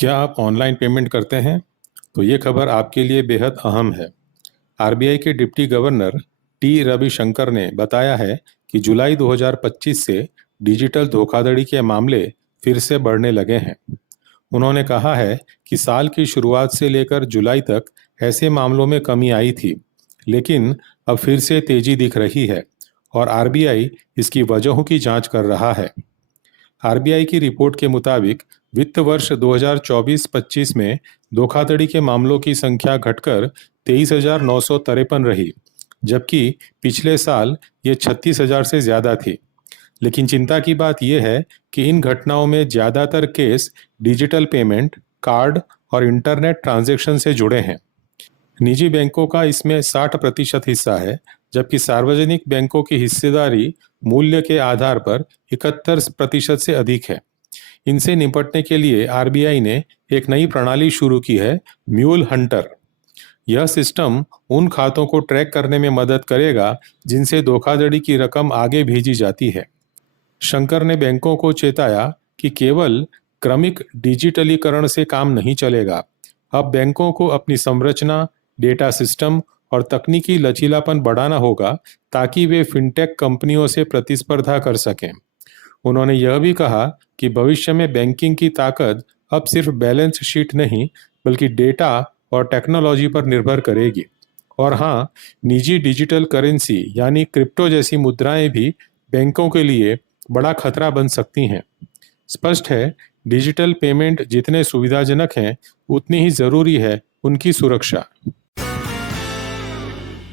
क्या आप online payment करते हैं? तो ये खबर आपके लिए बेहद अहम है। आरबीआई के डिप्टी गवर्नर टी रविशंकर ने बताया है कि जुलाई 2025 से डिजिटल धोखाधड़ी के मामले फिर से बढ़ने लगे हैं। उन्होंने कहा है कि साल की शुरुआत से लेकर जुलाई तक ऐसे मामलों में कमी आई थी, लेकिन अब फिर से तेजी दिख रही है और आरबीआई इसकी वजहों की जांच कर रहा है। आरबीआई की रिपोर्ट के मुताबिक वित्त वर्ष 2024-25 में धोखाधड़ी के मामलों की संख्या घटकर 23,953 रही, जबकि पिछले साल ये 36,000 से ज्यादा थी। लेकिन चिंता की बात यह है कि इन घटनाओं में ज्यादातर केस डिजिटल पेमेंट, कार्ड और इंटरनेट ट्रांजैक्शन से जुड़े हैं। निजी बैंकों का इसमें 60% हिस्सा है, जबकि सार्वजनिक बैंकों की हिस्सेदारी मूल्य के आधार पर 71% से अधिक है। इनसे निपटने के लिए आरबीआई ने एक नई प्रणाली शुरू की है, म्यूल हंटर। यह सिस्टम उन खातों को ट्रैक करने में मदद करेगा जिनसे धोखाधड़ी की रकम आगे भेजी जाती है। शंकर ने बैंकों को चेताया कि केवल क्रमिक डिजिटलीकरण से काम नहीं चलेगा। अब बैंकों को अपनी संरचना, डेटा सिस्टम और तकनीकी लचीलापन बढ़ाना होगा ताकि वे फिनटेक कंपनियों से प्रतिस्पर्धा कर सकें। उन्होंने यह भी कहा कि भविष्य में बैंकिंग की ताकत अब सिर्फ बैलेंस शीट नहीं, बल्कि डेटा और टेक्नोलॉजी पर निर्भर करेगी। और हाँ, निजी डिजिटल करेंसी यानी क्रिप्टो जैसी मुद्राएं भी बैंकों के लिए बड़ा खतरा बन सकती हैं। स्पष्ट है, डिजिटल पेमेंट जितने सुविधाजनक हैं, उतनी ही जरूरी है उनकी सुरक्षा।